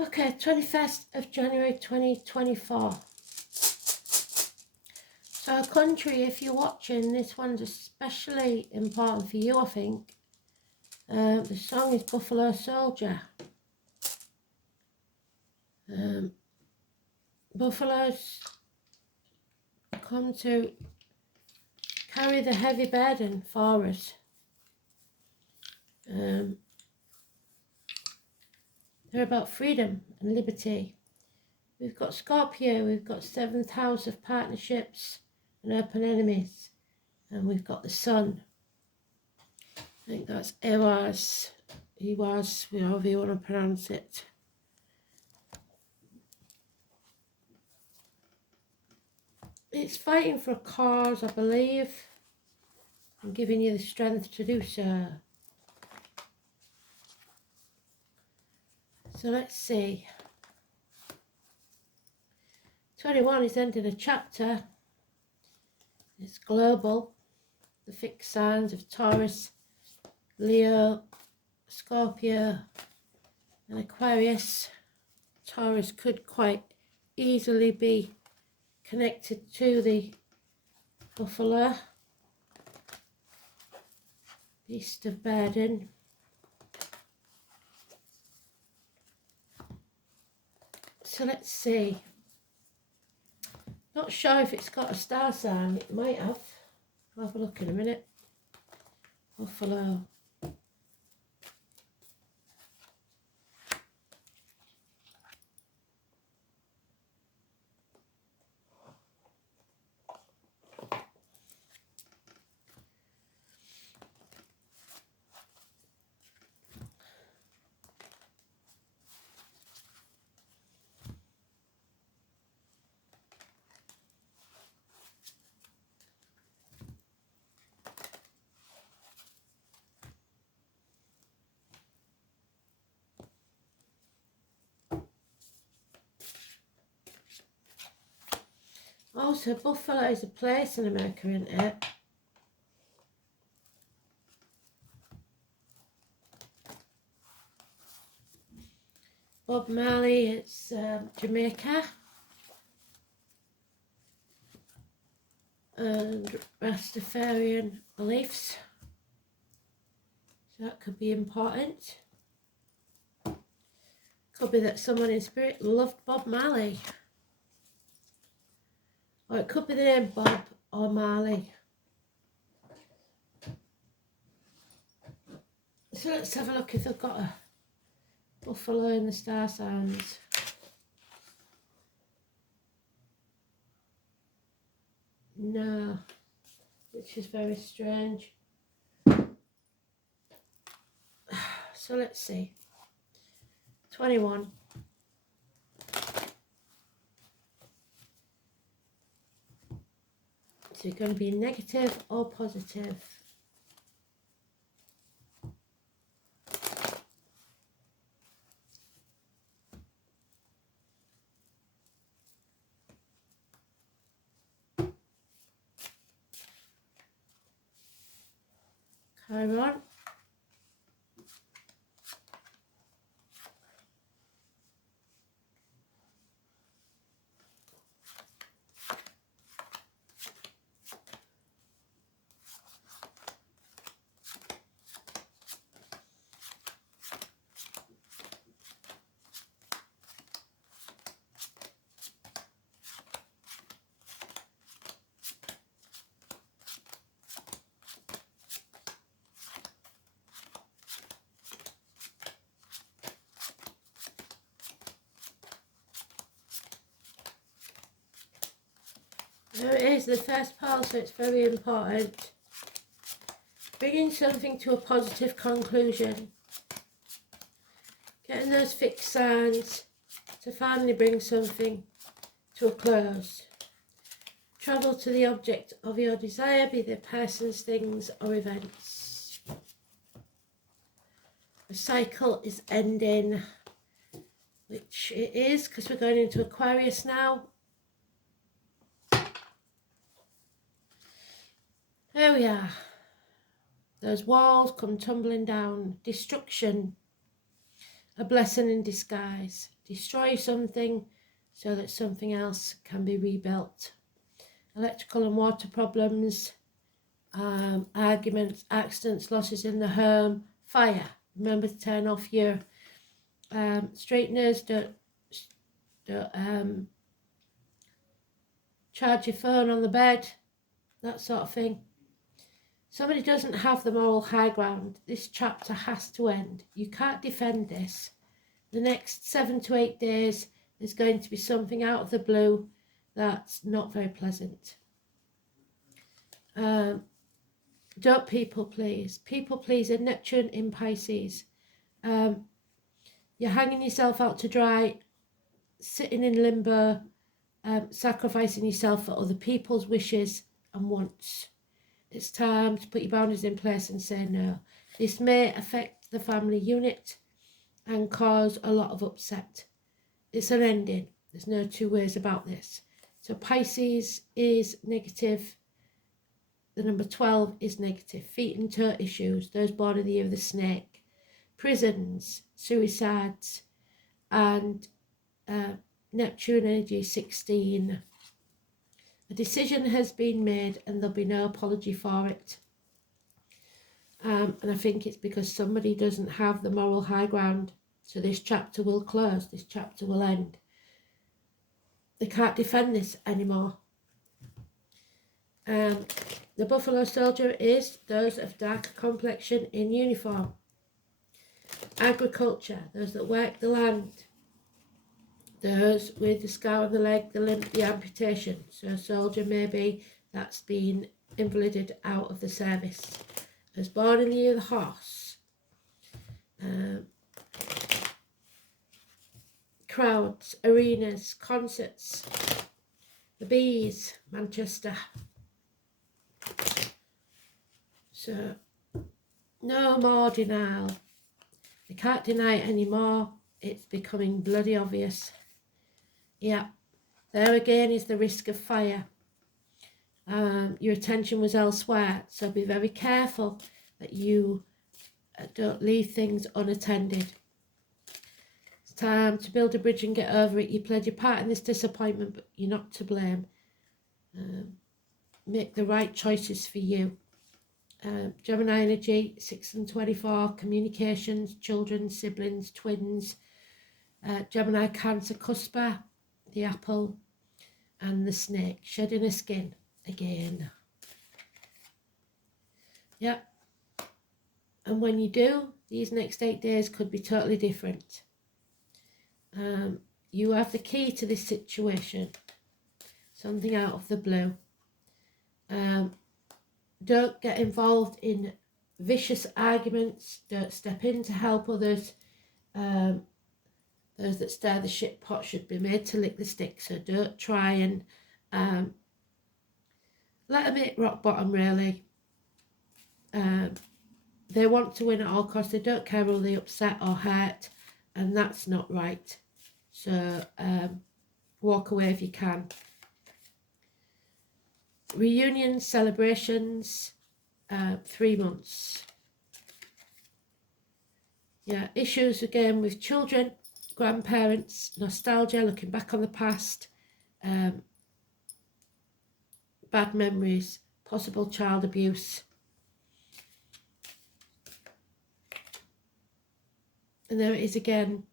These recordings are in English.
Okay, 21st of January 2024. So country, if you're watching, this one's especially important for you, I think. The song is Buffalo Soldier. Buffaloes come to carry the heavy burden for us. They're about freedom and liberty. We've got Scorpio, we've got 7th house of partnerships and open enemies, and we've got the sun. I think that's Ewas, however you want to pronounce it. It's fighting for a cause, I believe, and giving you the strength to do so. So let's see. 21 is ending a chapter. It's global. The fixed signs of Taurus, Leo, Scorpio and Aquarius. Taurus could quite easily be connected to the buffalo, beast of burden. So let's see. Not sure if it's got a star sign. It might have. I'll have a look in a minute. Buffalo. Also, Buffalo is a place in America, isn't it? Bob Marley, it's Jamaica. And Rastafarian beliefs. So that could be important. Could be that someone in spirit loved Bob Marley. Or it could be the name Bob or Marley. So let's have a look if they've got a buffalo in the star signs. No, which is very strange. So let's see. 21. Is it going to be negative or positive? Chiron. There it is, the first pole, so it's very important. Bringing something to a positive conclusion. Getting those fixed signs to finally bring something to a close. Travel to the object of your desire, be they persons, things or events. The cycle is ending, which it is because we're going into Aquarius now. There we are. Those walls come tumbling down. Destruction. a blessing in disguise. Destroy something so that something else can be rebuilt. Electrical and water problems, arguments, accidents, losses in the home, fire. Remember to turn off your straighteners, don't charge your phone on the bed, that sort of thing. Somebody doesn't have the moral high ground. This chapter has to end. You can't defend this. The next 7 to 8 days, there's going to be something out of the blue that's not very pleasant. Don't people please. People please in Neptune in Pisces. You're hanging yourself out to dry, sitting in limbo, sacrificing yourself for other people's wishes and wants. It's time to put your boundaries in place and say no. This may affect the family unit and cause a lot of upset. It's an ending. There's no two ways about this. So Pisces is negative. The number 12 is negative. Feet and toe issues, those born in the year of the snake. Prisons, suicides, and Neptune energy 16. A decision has been made and there'll be no apology for it. And I think it's because somebody doesn't have the moral high ground. So this chapter will close. This chapter will end. They can't defend this anymore. The Buffalo Soldier is those of dark complexion in uniform. Agriculture, those that work the land. Those with the scar on the leg, the limp, the amputation. So a soldier maybe that's been invalided out of the service. As born in the year of the horse. Crowds, arenas, concerts. The bees, Manchester. So no more denial. They can't deny it anymore. It's becoming bloody obvious. Yeah, there again is the risk of fire. Your attention was elsewhere, so be very careful that you don't leave things unattended. It's time to build a bridge and get over it. You played your part in this disappointment, but you're not to blame. Make the right choices for you. Gemini energy, 6 and 24, communications, children, siblings, twins. Gemini, Cancer, Cuspa, the apple, and the snake, shedding a skin again. Yep. And when you do, these next 8 days could be totally different. You have the key to this situation. Something out of the blue. Don't get involved in vicious arguments. Don't step in to help others. Those that stir the shit pot should be made to lick the stick. So don't try and let them hit rock bottom, really. They want to win at all costs. They don't care whether they upset or hurt. And that's not right. So walk away if you can. Reunions, celebrations, 3 months. Yeah, issues again with children, grandparents, nostalgia, looking back on the past, bad memories, possible child abuse. And there it is again.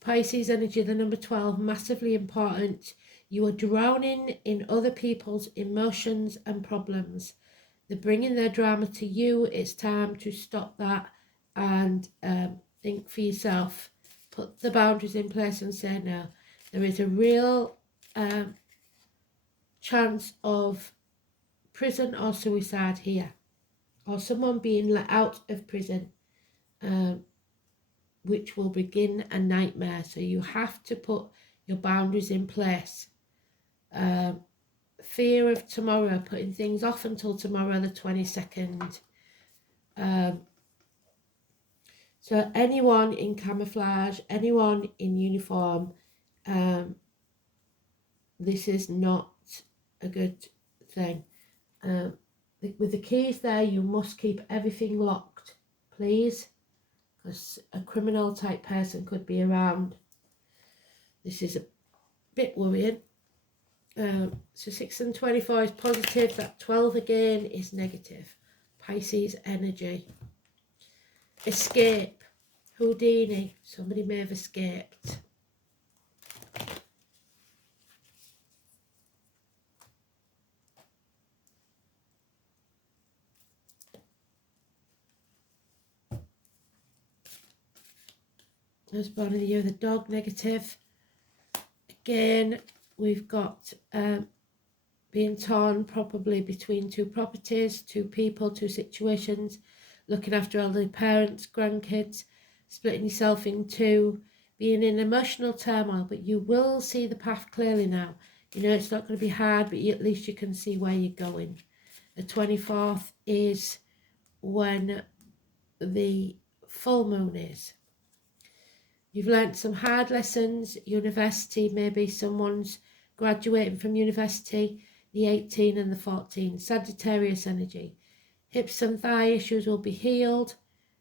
Pisces energy, the number 12, massively important. You are drowning in other people's emotions and problems. They're bringing their drama to you. It's time to stop that and think for yourself. Put the boundaries in place and say no. There is a real chance of prison or suicide here. Or someone being let out of prison, which will begin a nightmare. So you have to put your boundaries in place. Fear of tomorrow, putting things off until tomorrow the 22nd. So anyone in camouflage, anyone in uniform, this is not a good thing. With the keys there, you must keep everything locked, please, because a criminal type person could be around. This is a bit worrying. So 6 and 24 is positive. That 12 again is negative. Pisces energy. Escape. Houdini. Somebody may have escaped. I was born in the year of the dog, negative. Again, we've got being torn probably between two properties, two people, two situations, looking after elderly parents, grandkids, splitting yourself in two, being in emotional turmoil, but you will see the path clearly now. You know it's not going to be hard, but at least you can see where you're going. The 24th is when the full moon is. You've learnt some hard lessons, university, maybe someone's graduating from university, the 18 and the 14, Sagittarius energy. Hips and thigh issues will be healed,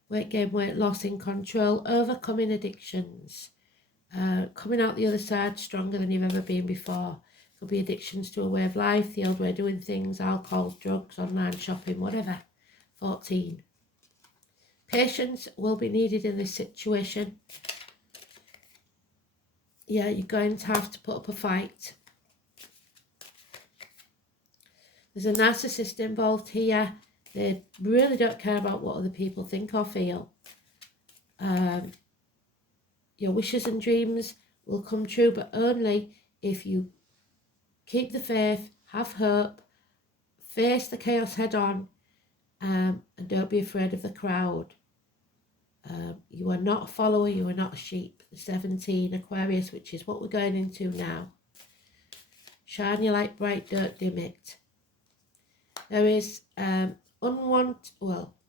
weight gain, weight loss in control, overcoming addictions, coming out the other side stronger than you've ever been before. Could be addictions to a way of life, the old way of doing things, alcohol, drugs, online shopping, whatever. 14. Patience will be needed in this situation. Yeah, you're going to have to put up a fight. There's a narcissist involved here. They really don't care about what other people think or feel. Your wishes and dreams will come true, but only if you keep the faith, have hope, face the chaos head on, and don't be afraid of the crowd. You are not a follower, you are not a sheep. The 17, Aquarius, which is what we're going into now. Shine your light bright, don't dim it. There is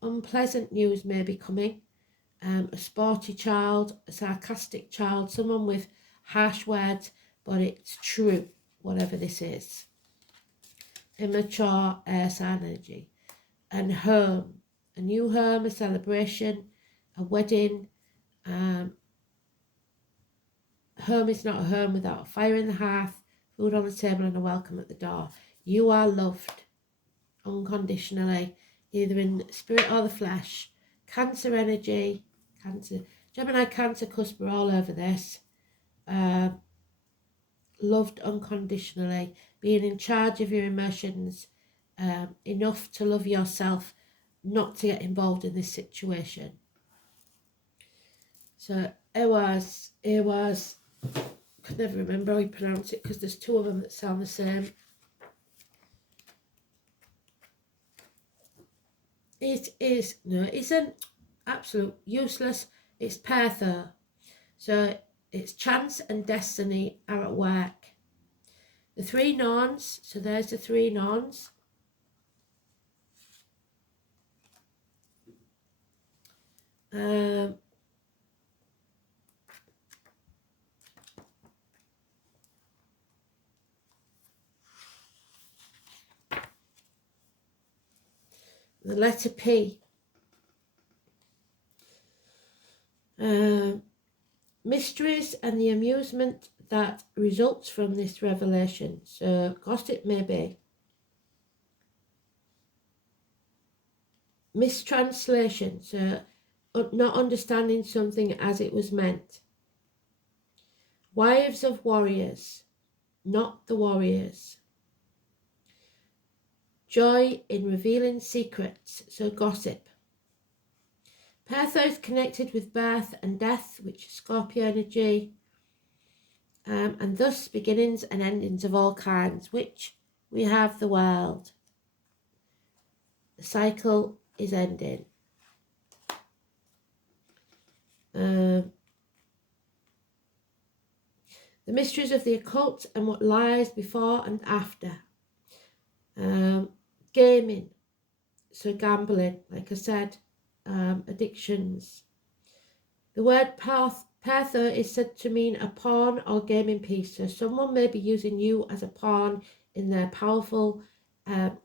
unpleasant news may be coming. A sporty child, a sarcastic child, someone with harsh words, but it's true, whatever this is. Immature air sign energy. And home, a new home, a celebration, a wedding. Home is not a home without a fire in the hearth, food on the table and a welcome at the door. You are loved unconditionally, either in spirit or the flesh. Cancer energy, Cancer, Gemini, Cancer, cusp, we're all over this. Loved unconditionally, being in charge of your emotions, enough to love yourself, not to get involved in this situation. So it was, I could never remember how you pronounce it because there's two of them that sound the same. It is, no, it isn't absolute useless. It's Pertho. So it's chance and destiny are at work. The three nons, so there's the three nons. The letter P. Mysteries and the amusement that results from this revelation. So gossip may be. Mistranslation, so not understanding something as it was meant. Wives of warriors, not the warriors. Joy in revealing secrets, so gossip. Pertho is connected with birth and death, which is Scorpio energy, and thus beginnings and endings of all kinds, which we have the world. The cycle is ending. The mysteries of the occult and what lies before and after. Gaming, so gambling, like I said, addictions. The word Pertho is said to mean a pawn or gaming piece, so someone may be using you as a pawn in their powerful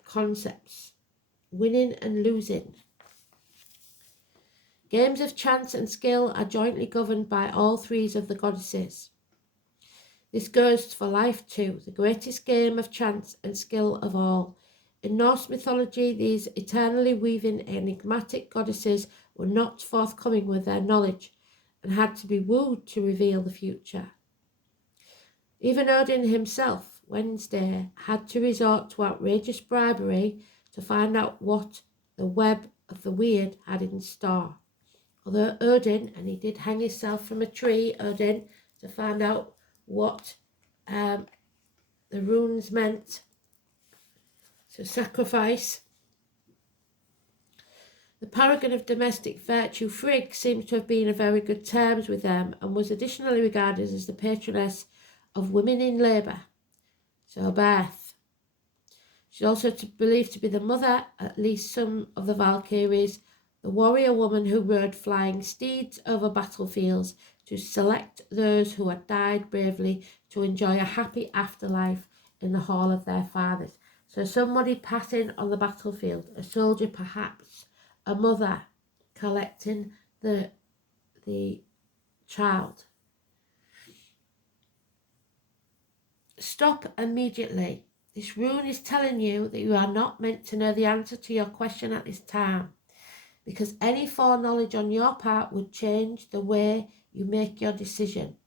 concepts. Winning and losing. Games of chance and skill are jointly governed by all three of the goddesses. This goes for life too, the greatest game of chance and skill of all. In Norse mythology, these eternally weaving enigmatic goddesses were not forthcoming with their knowledge and had to be wooed to reveal the future. Even Odin himself, Wednesday, had to resort to outrageous bribery to find out what the web of the weird had in store. Although Odin, and he did hang himself from a tree, Odin, to find out what the runes meant, so sacrifice. The paragon of domestic virtue, Frigg, seems to have been on very good terms with them and was additionally regarded as the patroness of women in labour, so birth. She's also believed to be the mother, at least some of the Valkyries, the warrior woman who rode flying steeds over battlefields to select those who had died bravely to enjoy a happy afterlife in the hall of their fathers. So somebody passing on the battlefield, a soldier perhaps, a mother collecting the child. Stop immediately. This rune is telling you that you are not meant to know the answer to your question at this time, because any foreknowledge on your part would change the way you make your decision.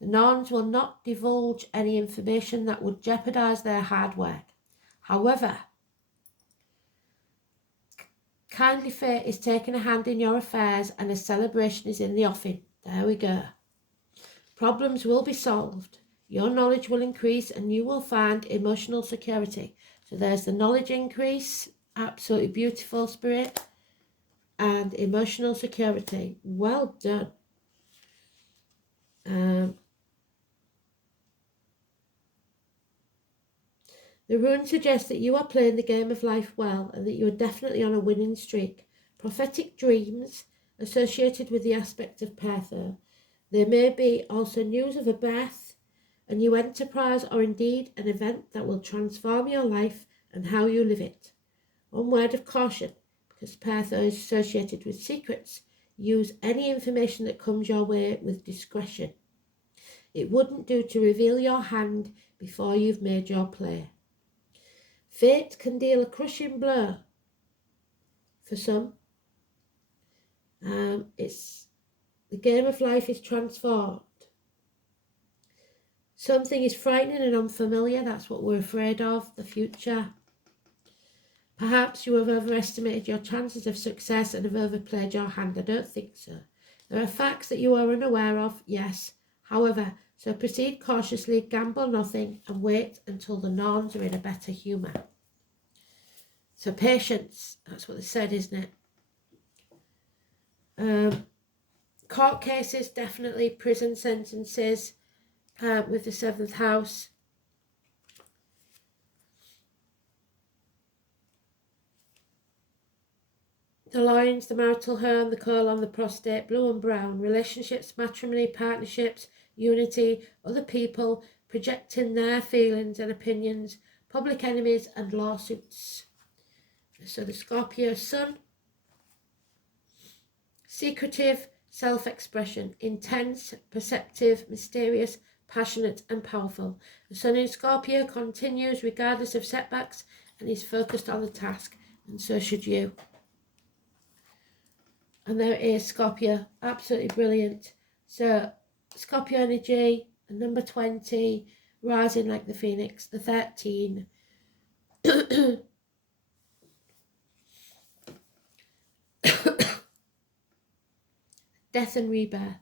The Norns will not divulge any information that would jeopardize their hard work. However, kindly fate is taking a hand in your affairs and a celebration is in the offing. There we go. Problems will be solved. Your knowledge will increase and you will find emotional security. So there's the knowledge increase, absolutely beautiful, Spirit, and emotional security. Well done. The rune suggests that you are playing the game of life well and that you are definitely on a winning streak. Prophetic dreams associated with the aspect of Pertho. There may be also news of a birth, a new enterprise, or indeed an event that will transform your life and how you live it. One word of caution, because Pertho is associated with secrets. Use any information that comes your way with discretion. It wouldn't do to reveal your hand before you've made your play. Fate can deal a crushing blow for some. It's the game of life is transformed. Something is frightening and unfamiliar. That's what we're afraid of, the future. Perhaps you have overestimated your chances of success and have overplayed your hand. I don't think so. There are facts that you are unaware of, yes. However, so proceed cautiously, gamble nothing, and wait until the Norns are in a better humour. So patience, that's what they said, isn't it? Court cases, definitely prison sentences with the 7th house. The lines, the marital home, the colon, the prostate, blue and brown, relationships, matrimony, partnerships, unity, other people, projecting their feelings and opinions, public enemies and lawsuits. So the Scorpio sun, secretive self-expression, intense, perceptive, mysterious, passionate and powerful. The sun in Scorpio continues regardless of setbacks and is focused on the task, and so should you. And there is Scorpio, absolutely brilliant. So Scorpio energy, number 20, rising like the phoenix, the 13. Death and rebirth.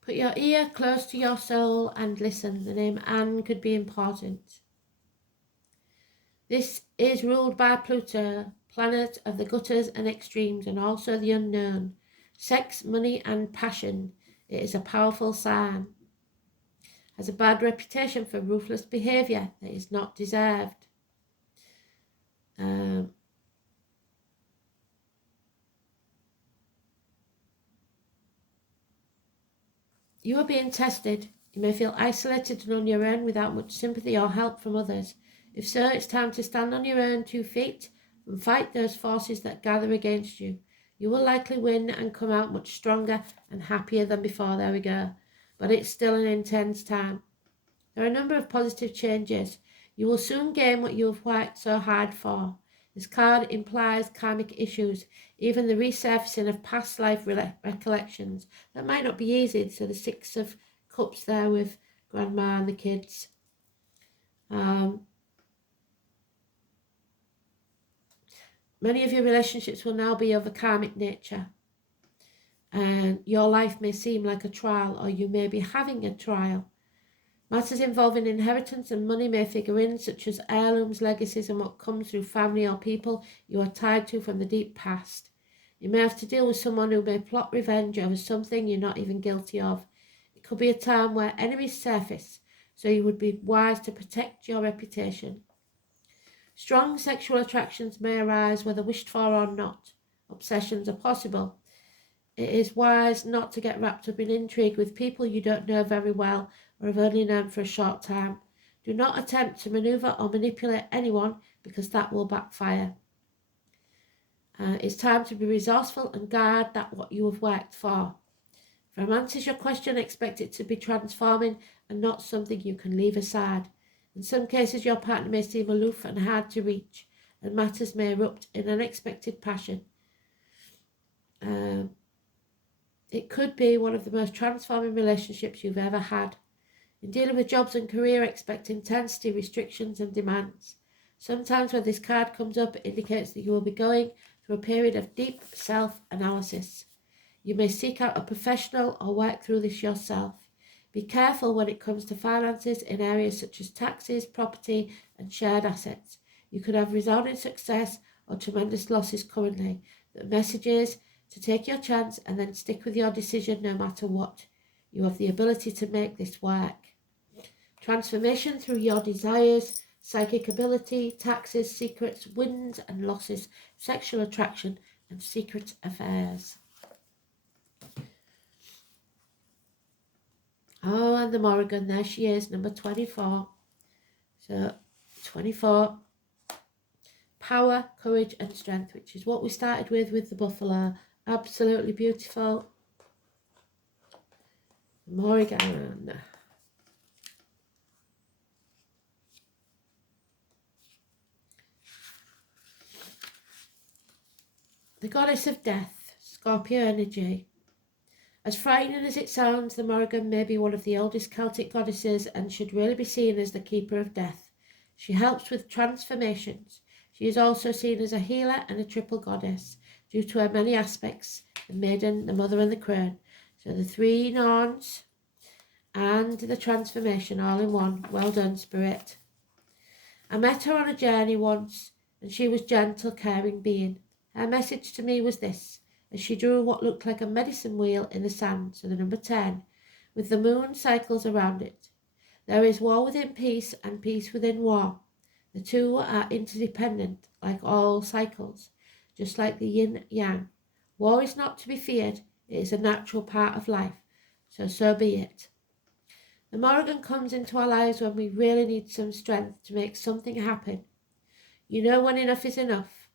Put your ear close to your soul and listen. The name Anne could be important. This is ruled by Pluto, planet of the gutters and extremes, and also the unknown. Sex, money, and passion. It is a powerful sign. Has a bad reputation for ruthless behaviour that is not deserved. You are being tested. You may feel isolated and on your own without much sympathy or help from others. If so, it's time to stand on your own 2 feet and fight those forces that gather against you. You will likely win and come out much stronger and happier than before. There we go. But it's still an intense time. There are a number of positive changes. You will soon gain what you have worked so hard for. This card implies karmic issues, even the resurfacing of past life recollections. That might not be easy. So the 6 of Cups there with Grandma and the kids. Many of your relationships will now be of a karmic nature. And your life may seem like a trial, or you may be having a trial. Matters involving inheritance and money may figure in, such as heirlooms, legacies, and what comes through family or people you are tied to from the deep past. You may have to deal with someone who may plot revenge over something you're not even guilty of. It could be a time where enemies surface, so you would be wise to protect your reputation. Strong sexual attractions may arise, whether wished for or not. Obsessions are possible. It is wise not to get wrapped up in intrigue with people you don't know very well or have only known for a short time. Do not attempt to maneuver or manipulate anyone, because that will backfire. It's time to be resourceful and guard that what you have worked for. If Ram answers your question, expect it to be transforming and not something you can leave aside. In some cases, your partner may seem aloof and hard to reach, and matters may erupt in unexpected passion. It could be one of the most transforming relationships you've ever had. In dealing with jobs and career, expect intensity, restrictions and demands. Sometimes when this card comes up, it indicates that you will be going through a period of deep self-analysis. You may seek out a professional or work through this yourself. Be careful when it comes to finances in areas such as taxes, property and shared assets. You could have resounding success or tremendous losses currently. The message is to take your chance and then stick with your decision no matter what. You have the ability to make this work. Transformation through your desires, psychic ability, taxes, secrets, wins and losses, sexual attraction and secret affairs. Oh, and the Morrigan, there she is, number 24. So, 24. Power, courage and strength, which is what we started with the buffalo. Absolutely beautiful. Morrigan. The goddess of death, Scorpio energy. As frightening as it sounds, the Morrigan may be one of the oldest Celtic goddesses and should really be seen as the keeper of death. She helps with transformations. She is also seen as a healer and a triple goddess due to her many aspects, the maiden, the mother and the crone. So the 3 Norns and the transformation all in one. Well done, Spirit. I met her on a journey once and she was gentle, caring being. Her message to me was this, as she drew what looked like a medicine wheel in the sand, so the number 10, with the moon cycles around it. There is war within peace and peace within war. The two are interdependent, like all cycles, just like the yin-yang. War is not to be feared, it is a natural part of life, so be it. The Morrigan comes into our lives when we really need some strength to make something happen. You know when enough is enough.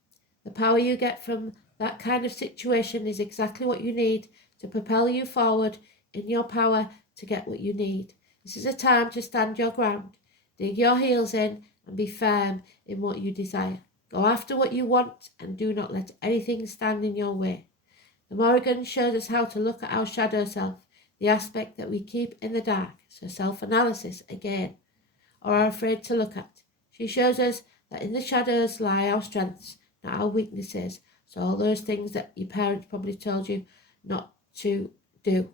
The power you get from that kind of situation is exactly what you need to propel you forward in your power to get what you need. This is a time to stand your ground, dig your heels in and be firm in what you desire. Go after what you want and do not let anything stand in your way. The Morrigan shows us how to look at our shadow self, the aspect that we keep in the dark, so self-analysis again, or are afraid to look at. She shows us that in the shadows lie our strengths, not our weaknesses. So all those things that your parents probably told you not to do.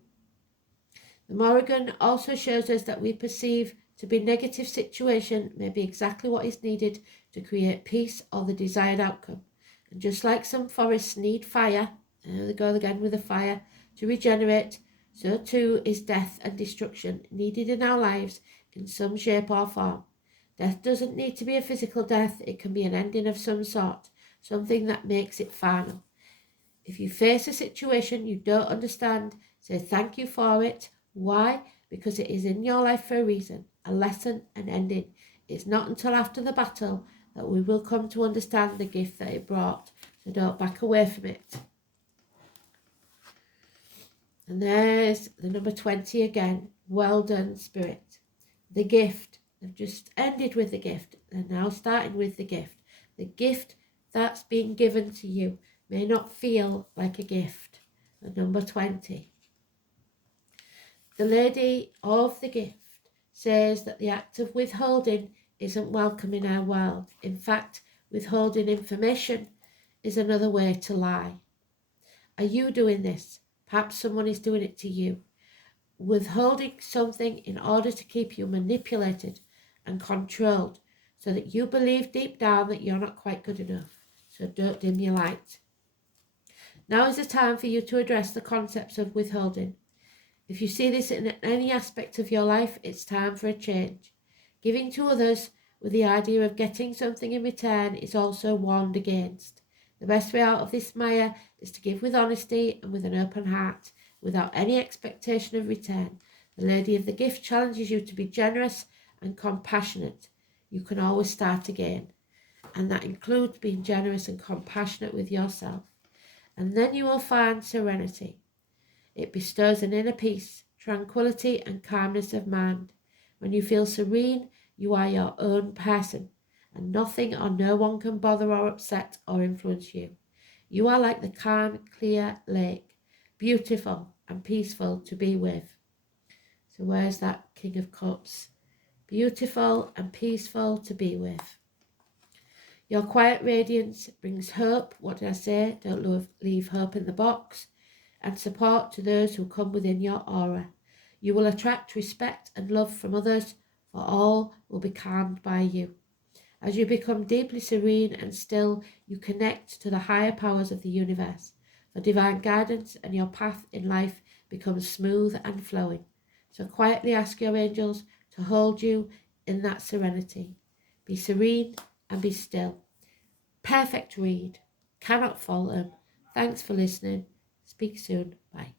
The Morrigan also shows us that we perceive to be negative situation may be exactly what is needed to create peace or the desired outcome. And just like some forests need fire, they go again with the fire, to regenerate, so too is death and destruction needed in our lives in some shape or form. Death doesn't need to be a physical death, it can be an ending of some sort. Something that makes it final. If you face a situation you don't understand, say thank you for it. Why? Because it is in your life for a reason, a lesson, an ending. It's not until after the battle that we will come to understand the gift that it brought. So don't back away from it. And there's the number 20 again. Well done, Spirit. The gift. They've just ended with the gift. They're now starting with the gift. The gift that's been given to you may not feel like a gift. The number 20. The Lady of the Gift says that the act of withholding isn't welcome in our world. In fact, withholding information is another way to lie. Are you doing this? Perhaps someone is doing it to you. Withholding something in order to keep you manipulated and controlled so that you believe deep down that you're not quite good enough. So don't dim your light. Now is the time for you to address the concepts of withholding. If you see this in any aspect of your life, it's time for a change. Giving to others with the idea of getting something in return is also warned against. The best way out of this mire is to give with honesty and with an open heart, without any expectation of return. The Lady of the Gift challenges you to be generous and compassionate. You can always start again. And that includes being generous and compassionate with yourself. And then you will find serenity. It bestows an inner peace, tranquility and calmness of mind. When you feel serene, you are your own person, and nothing or no one can bother or upset or influence you. You are like the calm, clear lake, beautiful and peaceful to be with. So where's that King of Cups? Beautiful and peaceful to be with. Your quiet radiance brings hope. What did I say? Don't leave hope in the box. And support to those who come within your aura. You will attract respect and love from others, for all will be calmed by you. As you become deeply serene and still, you connect to the higher powers of the universe, for divine guidance, and your path in life becomes smooth and flowing. So quietly ask your angels to hold you in that serenity. Be serene and be still. Perfect read. Cannot fault them. Thanks for listening. Speak soon. Bye.